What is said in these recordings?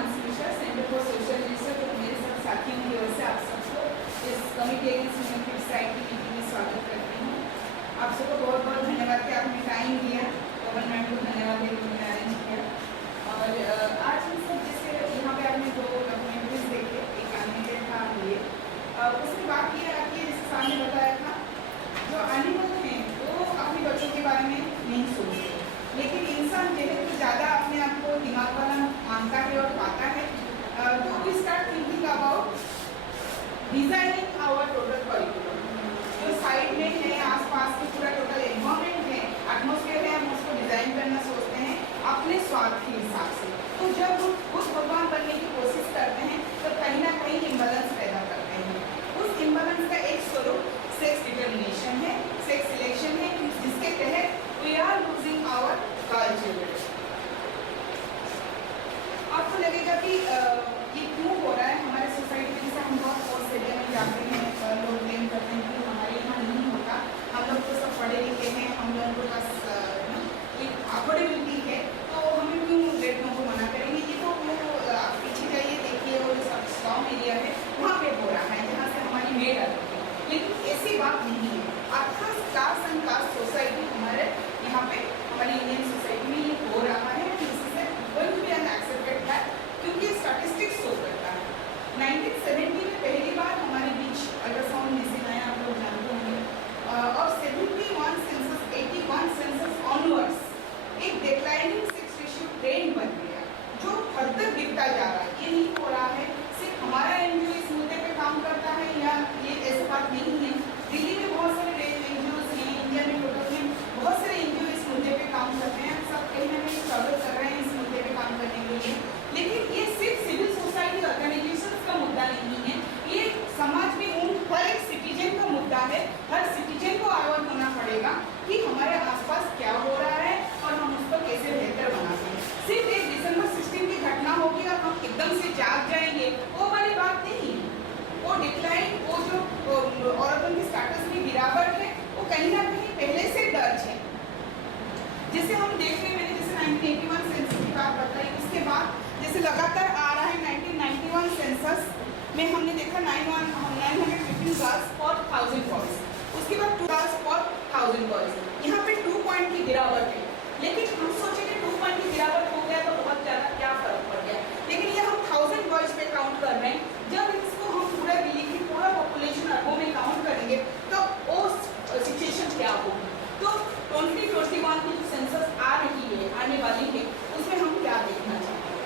Manas Mishra, centre for social research और मेरे सब साथियों की ओर से आप सबको इस कमिटी अगेंस्ट फेमिनिसाइड की मीटिंग में स्वागत करती हूँ। आप सबको बहुत बहुत धन्यवाद कि आपने टाइम दिया, गवर्नमेंट को धन्यवाद है कि उन्होंने अरेंज किया। और आज हम सब जैसे यहाँ पे आपने दो डॉक्यूमेंट्रीज देखे, एक एनिमेटेड था ये, उसमें बात ये आती है जैसे सामने बताया था, जो एनिमल हैं वो अपने बच्चों के बारे में नहीं सोचते, लेकिन इंसान जेहेतु ज़्यादा अपने आप को दिमाग वाला मानता है और पाता है, तो we start thinking about designing our total curriculum. जो साइड में है, आसपास के पूरा टोटल एनवायरनमेंट है, एटमॉस्फेयर है, हम उसको डिजाइन करना सोचते हैं अपने स्वार्थ के हिसाब से। तो जब हम खुद भगवान बनने की कोशिश करते हैं तो कहीं ना कहीं इम्बैलेंस पैदा करते हैं। उस इम्बैलेंस का एक स्वरूप सेक्स डिटर्मिनेशन है, सेक्स सिलेक्शन है, जिसके तहत we are losing our culture. आपको लगेगा कि ये क्यों हो रहा है हमारे सोसाइटी में। जैसे हम बहुत ऑस्ट्रेलिया में जाते हैं, लोग ब्लेम करते हैं कि हमारे यहाँ नहीं होता, हम लोग तो सब पढ़े लिखे हैं, हम लोगों के पास एक अफोर्डेबिलिटी है, तो हमें क्यों लड़कियों को मना करेंगे। ये तो वो आप पीछे जाइए, देखिए वो जो सब स्लम एरिया है वहाँ पे हो रहा है, जहाँ से हमारी मेड आती है। लेकिन ऐसी बात नहीं है। अर्थात कास्ट एंड कास्ट सोसाइटी हमारे यहाँ पे, हमारी इंडियन सोसाइटी में ये हो रहा है, इससे गोइंग टू बी अनएक्सेप्टेड है, क्योंकि स्टैटिस्टिक्स शो करता है। 1970 में पहली बार हमारे बीच अल्ट्रासाउंड मशीन आया, आप लोग जानते होंगे, और 71 सेंसस 81 सेंसस ऑनवर्ड्स एक डिक्लाइनिंग सेक्स रेशियो ट्रेंड बन गया, जो फर्दर गिरता जा रहा है। ये नहीं हो रहा है सिर्फ हमारा एनजीओ इस मुद्दे पे काम करता है, या ये ऐसी बात नहीं है। दिल्ली में बहुत सारे एनजीओ हैं, इंडिया में टोटल में बहुत सारे एनजीओ इस मुद्दे पे काम कर रहे हैं, सब कहीं ना कहीं स्वागत कर रहे हैं इस मुद्दे पे काम करने के लिए। लेकिन ये सिर्फ सिविल सोसाइटी ऑर्गेनाइजेशन का मुद्दा नहीं है, ये समाज में उन हर एक सिटीजन का मुद्दा है। हर सिटीजन को अवेयर होना पड़ेगा कि हमारे आसपास क्या हो रहा है और हम उसको कैसे बेहतर बनाते हैं। सिर्फ एक दिसंबर 16 की घटना होगी और हम एकदम से जाग जाएंगे, वो वाली बात नहीं है। वो डिक्लाइन, वो जो औरतों की स्टेटस में गिरावट है, वो कहीं ना कहीं पहले से दर्ज है। जैसे हम देख रहे हैं, मैंने जैसे 1981 सेंसस की बात बताई, उसके बाद जैसे लगातार आ रहा है 1991 सेंसस में हमने देखा 915 गर्ल्स पर 1000 बॉयज, उसके बाद 2 गर्ल्स पर 1000 बॉयज। यहाँ पे 2 पॉइंट की गिरावट है। लेकिन हम सोचेंगे 2 पॉइंट की गिरावट हो गया तो बहुत ज़्यादा क्या फर्क पड़ गया, लेकिन ये हम 1000 बॉयज पे काउंट कर रहे हैं। जब इसको हम पूरा दिल्ली की पूरा पॉपुलेशन अरबों में काउंट करेंगे तो वो सिचुएशन क्या होगी। तो 2021 की जो सेंसस आ रही है, आने वाली है, उसमें हम क्या देखना चाहते हैं,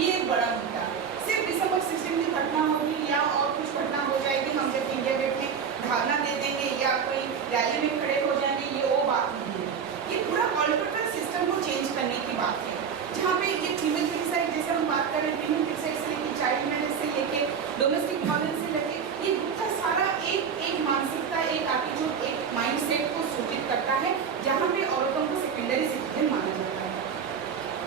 ये एक बड़ा मुद्दा है। सिर्फ दिसंबर 16 की घटना होगी या और कुछ घटना हो जाएगी, हम जब इंडिया गेट में धारणा दे देंगे या कोई रैली में खड़े हो जाएंगे, ये वो बात नहीं है। ये पूरा पॉलिटिकल सिस्टम को चेंज करने की बात है, जहाँ पे ये फीमेल फेमिसाइड जैसे हम बात कर रहे हैं, फीमेल फेमिसाइड से लेके चाइल्ड मैरिज से लेके डोमेस्टिक वायलेंस से लेके, ये पूरा सारा एक मानसिकता, एक एटीट्यूड, एक माइंडसेट को सूचित करता है, जहाँ पे औरतों को सेकेंडरी सिटीजन माना जाता है।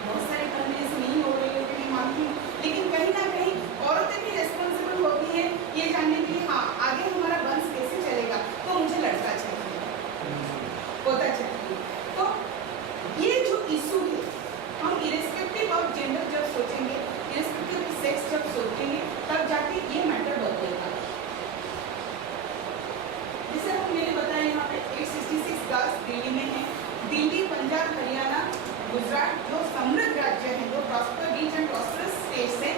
बहुत सारे कंट्री ऐसे नहीं हो रही है, मैं मानती हूँ, लेकिन कहीं ना कहीं औरतें भी रेस्पॉन्सिबल होती हैं ये जानने के लिए, हाँ आगे हमारा वंश कैसे चलेगा, तो मुझे लड़का चाहिए, होता चाहिए। तो ये जो इशू है, हम इरेस्पेक्टिव ऑफ जेंडर जब सोचेंगे, इरेस्पेक्टिव ऑफ सेक्स जब सोचेंगे, तब जाके ये मैटर बदलेगा। जैसे हम मैंने बताया, यहाँ पे 866 गर्ल्स दिल्ली में है। दिल्ली, पंजाब, हरियाणा, गुजरात जो समृद्ध राज्य हैं, जो prosper reach and prosperous states हैं,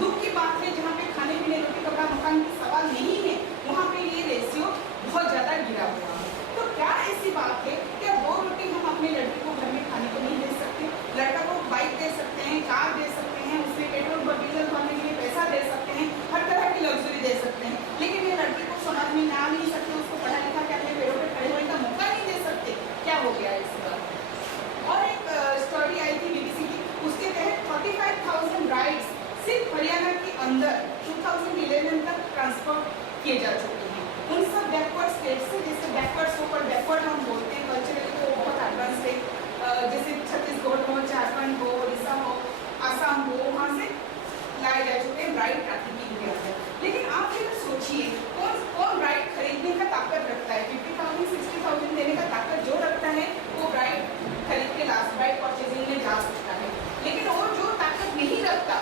दुख की बात है जहाँ पे खाने पीने, रोटी कपड़ा मकान की सवाल नहीं है, वहाँ पे ये रेशियो बहुत ज़्यादा गिरा हुआ है। तो क्या ऐसी बात है, क्या 2 रोटी हम अपने लड़के को घर में खाने को नहीं दे सकते? लड़का को बाइक दे सकते हैं, कार दे सकते हैं, उसमें पेट्रोल और डीजल भरने के लिए पैसा दे सकते हैं, हर तरह की लग्जरी दे सकते हैं, लेकिन ये लड़के को समाज में ना नहीं सकते, उसको पढ़ा लिखा के अपने पैरों पर खड़े होने का मौका नहीं दे सकते। क्या हो गया इस बार? और एक स्टोरी आई थी BBC की, उसके तहत 45,000 राइट्स सिर्फ हरियाणा के अंदर 2011 तक ट्रांसफर किए जा चुके हैं। उन सब बैकवर्ड स्टेट से, जैसे बैकवर्ड हम बोलते हैं, कल्चरली तो बहुत एडवांस है, जैसे छत्तीसगढ़ हो, झारखंड हो, उड़ीसा हो, आसाम हो, वहाँ से लाए जा चुके हैं राइट ट्रैफिकिंग के अंदर। लेकिन आप ये सोचिए, कौन राइट खरीदने का ताकत रखता है? 50,000 60,000 देने का ताकत जो रखता है वो राइट खरीद के लास्ट राइट परचेजिंग में जा सकता है, लेकिन वो जो ताकत नहीं रखता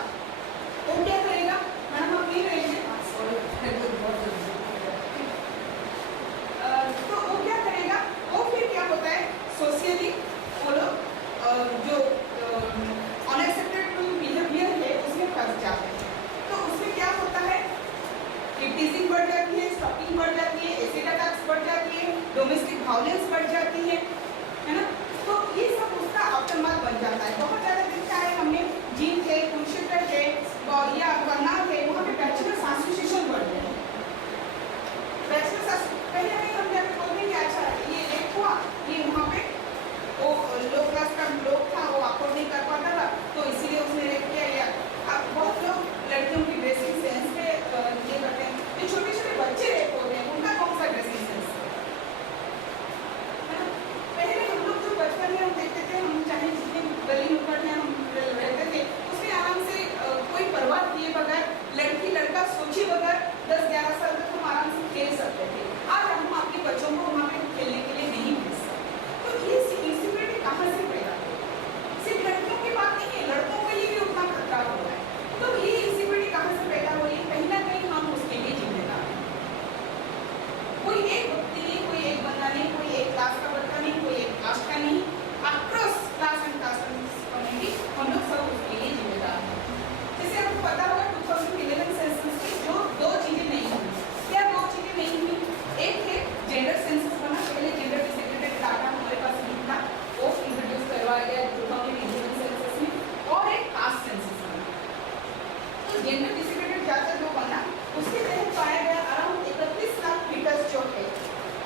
उसके तहत पाया गया अराउंड 31 लाख फीटस जो है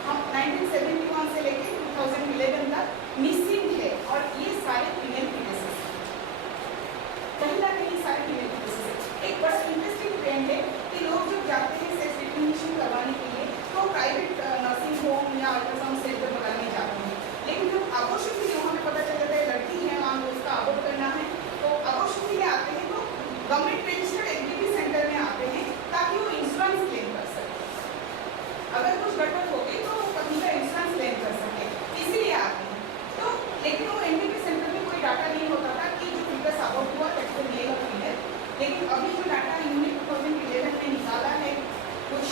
हम 1971 से लेके 2011 तक मिसिंग है, और ये सारे फीमेल फीटसेस कहीं ना कहीं सारे फीमेल फीटसेस है। एक बड़ा इंटरेस्टिंग ट्रेंड है कि लोग जब जाते हैं सेक्स डिटर्मिनेशन करवाने के लिए तो प्राइवेट नर्सिंग होम या अल्ट्रासाउंड सेंटर वगैरह में जाते हैं, लेकिन जब अबॉर्शन के लिए हमें पता चल जाता है लड़की है, मान लो उसका अबॉर्ट करना है, तो अबॉर्शन के लिए आते हैं तो गवर्नमेंट रजिस्टर्ड एनटीपी सेंटर में आते हैं ताकि वो इंश्योरेंस क्लेम कर सके। अगर कुछ गड़बड़ हो गई तो पत्नी का इंश्योरेंस क्लेम कर सके, इसीलिए आते हैं। तो लेकिन वो एनटीपी सेंटर में कोई डाटा नहीं होता था कि जो फीटस अबॉर्ट हुआ दैट इज मेल और फीमेल। लेकिन अभी जो डाटा इन्होंने 2011 में निकाला है कुछ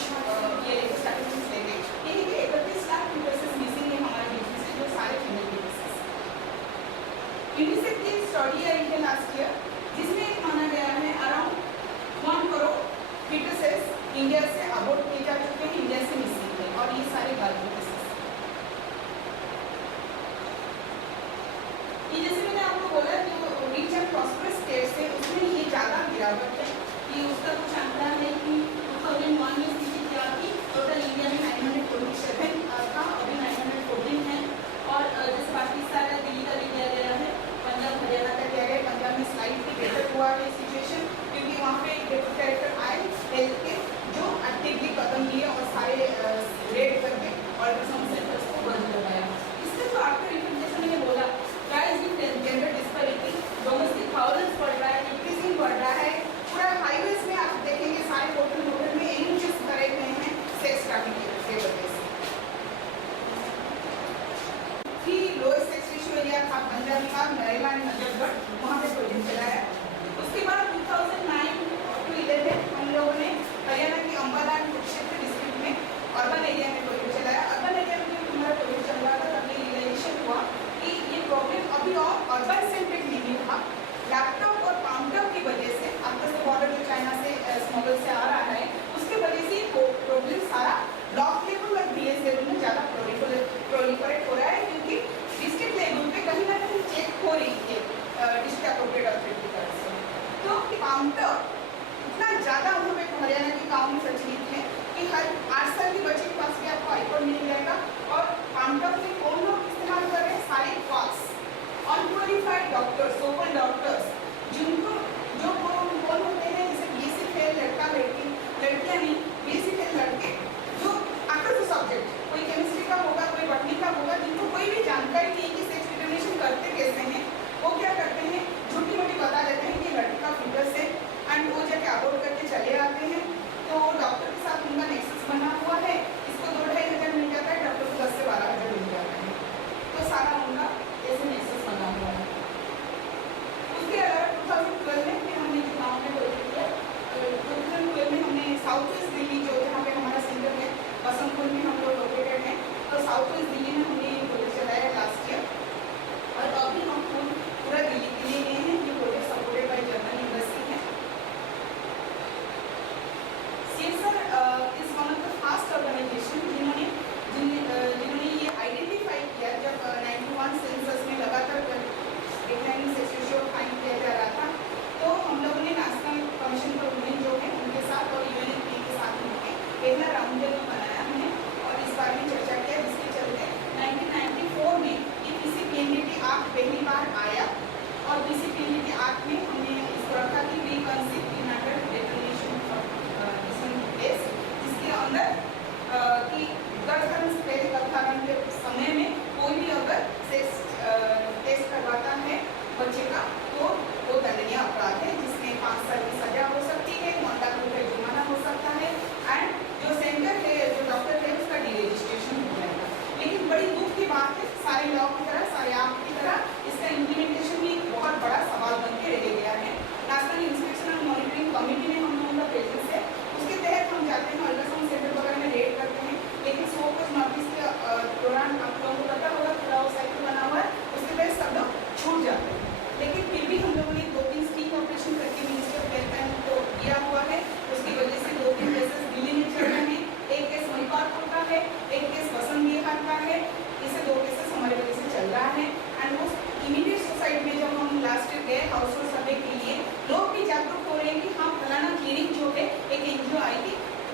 ये स्टैटिस्टिक्स लेके, ये है कि 31 लाख फीटसेस मिसिंग है हमारे देश से, जो सारे फीमेल फीटसेस। यूनिसेफ की स्टडी आई है लास्ट ईयर, जिसमें माना गया है अराउंड 1 करोड़ फीटसेस इंडिया से अबॉर्ट किए जा चुके हैं, इंडिया से मिसिंग है, और ये सारे गर्ल फीटसेस। ये जैसे मैंने आपको बोला जो रिच एंड प्रॉस्परस स्टेट्स है उसमें ये ज़्यादा गिरावट है, कि उसका कुछ आंकड़ा है कि 2001 में स्थिति क्या थी, टोटल इंडिया में 947 था, अभी 914 है, और जैसे बाकी सारा दिल्ली का भी दिया गया है, पंजाब हरियाणा का दिया गया है। पंजाब में स्लाइटली बेटर हुआ है सिचुएशन, क्योंकि वहाँ पे डेप्यूटी डायरेक्टर आए हेल्थ के, जो एक्टिवली कदम लिए और सारे रेड करके अल्ट्रासाउंड सेंटर्स को बंद करवाया। इससे जो आफ्टर इफेक्ट जैसे मैंने बोला, rise in gender disparity, domestic violence बढ़ रहा है, इंक्रीजिंग बढ़ रहा है, पूरा हाईवेज में आप देखेंगे सारे होटल में एनएचएस करे गए हैं सेक्स ट्रैफिकिंग के वजह से। कि लोएस्ट सेक्स रेशियो एरिया था पंजाब का, नरेला एंड नजफगढ़, वहाँ पे प्रोजेक्ट चलाया। उसके बाद 2009 to 11 हम लोगों ने हरियाणा की अंबाला एंड कुरुक्षेत्र डिस्ट्रिक्ट में अर्बन एरिया में प्रोजेक्ट चलाया। अर्बन एरिया में हमारा प्रोजेक्ट चल रहा था, तब ये रियलाइजेशन हुआ कि ये प्रॉब्लम अभी और अर्बन सेंट्रिक नहीं था। लैपटॉप और काउंटर की वजह से आफ्टर द बॉर्डर जो चाइना से स्मगल से आ रहा है, उसके वजह से प्रॉब्लम सारा ब्लॉक लेवल और बीएस लेवल में ज़्यादा प्रोलिफरेट हो रहा है, क्योंकि डिस्ट्रिक्ट लेवल पे कहीं ना कहीं चेक हो रही है डिस्ट्रिक्ट अप्रोप्रिएट अथॉरिटी की तरफ से। तो काउंटर इतना ज़्यादा वहाँ पे हरियाणा की काउंट प्रचलित है कि हर 8 साल के बच्चे के पास भी आपको आईपॉड मिल जाएगा, और काउंटर में कौन लोग इस्तेमाल कर रहे हैं, सारे क्वास अनक्वालिफाइड डॉक्टर्स, सोकल डॉक्टर्स, जिनको जो कौन होते हैं, जैसे बीएससी फेल लड़का लड़की, लड़कियां नहीं बीएससी फेल लड़के, जो आफ्टर द सब्जेक्ट कोई केमिस्ट्री का होगा, कोई बॉटनी का होगा, जिनको कोई भी जानकारी नहीं कि सेक्स डिटर्मिनेशन करते कैसे हैं, वो क्या करते हैं, छोटी मोटी बता देते हैं कि लड़की का फीटस है, एंड वो जाके अबॉर्ट करके चले आते हैं। तो डॉक्टर के साथ उनका नेक्सस बना हुआ है, इसको 2-2.5 हज़ार मिल जाता है, डॉक्टर को 10 से 12 हज़ार मिल जाता है, तो सारा उनका ऐसे नेक्सस बना हुआ है। उसके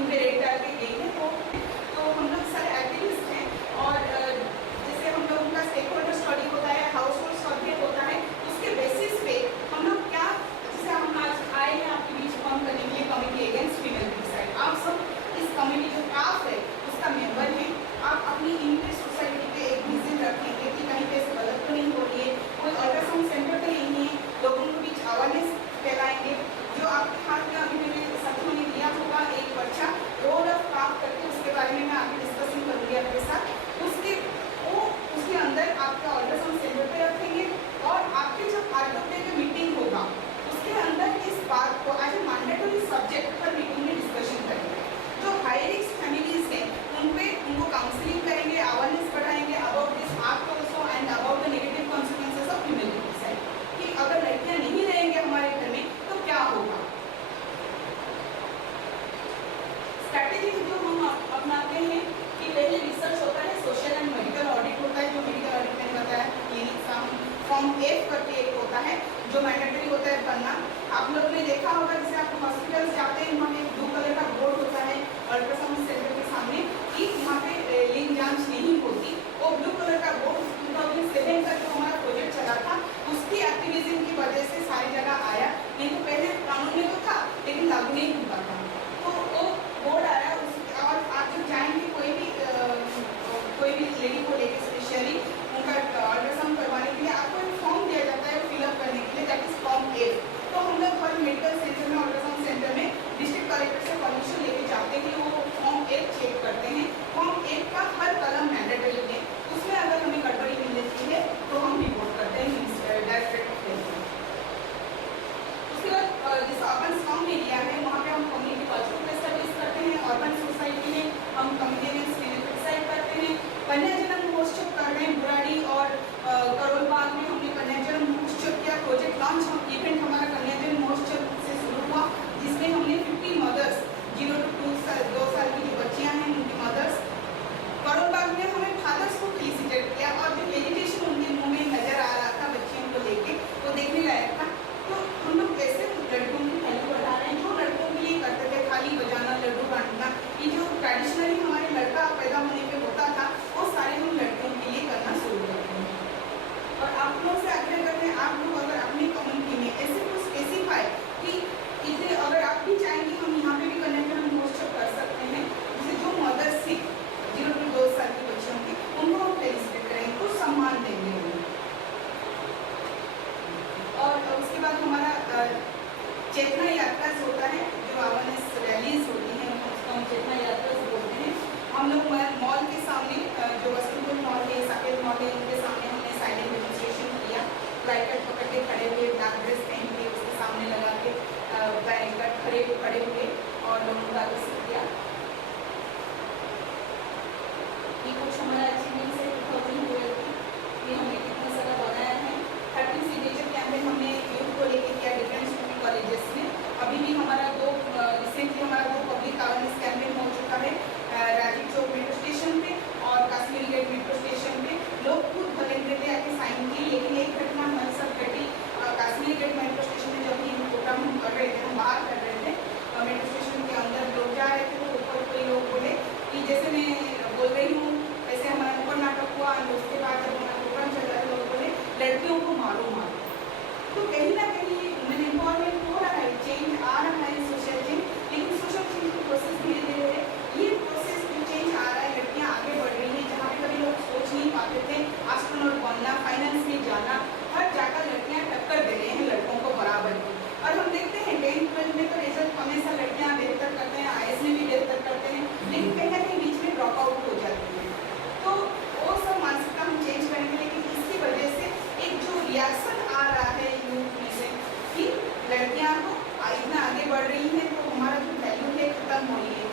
इन पे रेट डाल के गई है। तो हम लोग सारे एक्टिविस्ट हैं और जैसे हम लोगों का स्टेक होल्डर स्टडी होता है, हाउस होल्ड सर्वे होता है, उसके बेसिस पे हम लोग क्या, जैसे हम आज आए हैं आपके बीच फॉर्म करने के लिए कमिटी अगेंस्ट फीमेल सुसाइड। आप सब इस कमिटी जो स्टाफ है उसका मेंबर हैं। आप अपनी इनके सोसाइटी पे एक विजिट रखेंगे कि कहीं पे ऐसे गलत तो नहीं हो रही है, कोई अल्ट्रासाउंड सेंटर तो नहीं है, लोगों के बीच अवेयरनेस फैलाएंगे। जो आपके हाथ में अभी मैंने साथियों ने दिया होगा एक पर्चा रोल ऑफ काम करके, उसके बारे में मैं आगे डिस्कसिंग करूँगी आपके साथ। उसके अंदर आपका अल्ट्रासाउंड सेंटर पे रखेंगे और आपके जब आर्ट डे का मीटिंग होगा उसके अंदर इस बात को एज ए मैंडेटरी सब्जेक्ट पर मीटिंग में डिस्कशन करेंगे। जो हाई रिस्क फैमिलीज हैं उनको काउंसलिंग करेंगे, अवेयरनेस बढ़ाएंगे about this act also and about the negative consequences of female suicide, कि अगर लड़कियां नहीं रहेंगे हमारे घर में तो क्या होगा। स्ट्रैटेजी जो हम अपनाते हैं कि पहले रिसर्च होता है, सोशल एंड मेडिकल ऑडिट होता है। जो मेडिकल ऑडिट मैंने बताया क्लिनिक का फॉर्म एफ करके एक होता है जो मैंडेटरी होता है बनना। आप लोगों ने देखा होगा जैसे आप हॉस्पिटल्स जाते हैं वहाँ पे एक ब्लू कलर का बोर्ड होता है अल्ट्रासाउंड सेंटर के सामने कि वहाँ पे लिंग जांच नहीं होती। वो ब्लू कलर का बोर्ड 2007 का जो हमारा प्रोजेक्ट चला था उसकी एक्टिविज्म की वजह से सारी जगह आया, नहीं तो पहले कानून में तो था लेकिन लागू नहीं होता था। तो वो बोर्ड आया और आप जब जाएंगे कोई भी लेडी को लेकर स्पेशली उनका अल्ट्रासाउंड करवाने के लिए आपको एक फॉर्म दिया जाता है फिलअप करने के लिए, दैट इज फॉर्म ए। तो हम लोग हर मेडिकल सेंटर में अल्ट्रासाउंड सेंटर में डिस्ट्रिक्ट कलेक्टर से परमिशन लेके जाते हैं, वो फॉर्म ए चेक करते हैं। फॉर्म ए का हर कलम मैंडेटरी है, उसमें अगर हमें गड़बड़ी मिल जाती है तो हम रिपोर्ट करते हैं डायरेक्टरेट ऑफ हेल्थ में। उसके बाद जिस अर्बन फॉर्म में लिया है वहाँ पे हम कम्युनिटी कल्चरल स्टडीज करते हैं। अर्बन सोसाइटी में हम कम्युनिटी सुसाइड करते हैं। कन्या जन्म महोत्सव कर रहे हैं बुराड़ी और करोल बाग में हमने कन्या जन्म महोत्सव किया। प्रोजेक्ट लॉन्च इवेंट हमारा कन्या जन्म महोत्सव से शुरू हुआ जिसमें हमने 50 मदर्स 0 to 2 साल की जो बच्चियां हैं उनकी मदर्स, करोल बाग में हमें फादर्स को फेलिसिटेट किया और जो वेजिटेशन उनके मुंह में नजर आ रहा था बच्चियों को लेके वो देखने लायक था। तो हम लोग कैसे लड़कों की वैल्यू बढ़ा रहे हैं, जो लड़कों के लिए करते थे थाली बजाना लड्डू बांटना, ये जो ट्रेडिशनली हमारे लड़का पैदा होने पे होता था वो सारे हम लड़कों के लिए करना शुरू करते हैं। और आप लोग से आग्रह करते हैं आप लोग अगर अपनी कम्युनिटी में ऐसे कुछ स्पेसिफाई कि इसे अगर आप भी चाहेंगे हम यहाँ पे भी कन्या जन्म महोत्सव कर सकते हैं, जैसे जो मदर्स थी 0 to 2 साल की बच्चियों की उनको हम फेलिसिटेट करेंगे, कुछ सम्मान देंगे उन्हें। और उसके बाद हमारा चेतना यात्रा होता है, जो अवेयरनेस रैलीज होती हैं उसको हम चेतना यात्रा बोलते हैं। हम लोग मॉल के सामने जो वस्तुपुर मॉल है, साकेत मॉल है, उनके सामने हमने साइलेंट डेमोन्स्ट्रेशन किया। प्लाइकट पकड़ के खड़े हुए, ब्लैक ड्रेस पहन के उसके सामने लगा के बैरिकेड खड़े हुए और लोगों का आकर्षित किया। ये कुछ हमारा अचीवमेंट है 2012 की, ये हमने कितना सारा बनाया है। 30 सिग्नेचर कैंपेन हमने यूथ को लेके किया डिफरेंट स्कूल कॉलेजेस में। अभी भी हमारा रिसेंटली हमारा 2 पब्लिक अवेयरनेस कैंपेन हो चुका है राजीव चौक मेट्रो स्टेशन पे और काश्मीर गेट मेट्रो स्टेशन पे। लोग खुद वॉलंटियरली आके साइन किए, लेकिन एक घटना हमारे साथ घटी काश्मीर गेट मेट्रो स्टेशन में। जब भी प्रोग्राम हम कर रहे थे, हम बाहर कर रहे थे, मेट्रो स्टेशन के अंदर लोग जा रहे थे तो ऊपर कोई लोग बोले कि जैसे मैं बोल रही हूँ वैसे हमारा ऊपर नाटक हुआ। उसके बाद जब हमारा प्रोग्राम चल रहा है लोग बोले लड़कियों को मारो। तो कहीं ना कहीं वुमेन एम्पावरमेंट हो रहा है, चेंज आ रहा है, सोशल चेंज, लेकिन सोशल चेंज की प्रोसेस धीरे धीरे है। ये प्रोसेस जो चेंज आ रहा है, लड़कियां आगे बढ़ रही हैं। जहाँ पे कभी लोग सोच नहीं पाते थे एस्ट्रोनॉट बनना, फाइनेंस में जाना, हर जगह लड़कियां टक्कर दे रही हैं लड़कों को बराबर की। और हम देखते हैं 10th 12th में तो रिजल्ट हमेशा लड़कियां बेहतर करते हैं, IAS में भी बेहतर करते हैं, लेकिन कहीं ना कहीं बीच में ड्रॉप आउट हो जाती है। तो वो सब मानसिकता हम चेंज करेंगे, लेकिन इसकी वजह से एक जो रिएक्शन आ रहा है यूथ में से कि लड़कियां तो इतना आगे बढ़ रही हैं तो हमारा जो वैल्यू है खत्म हो रही है।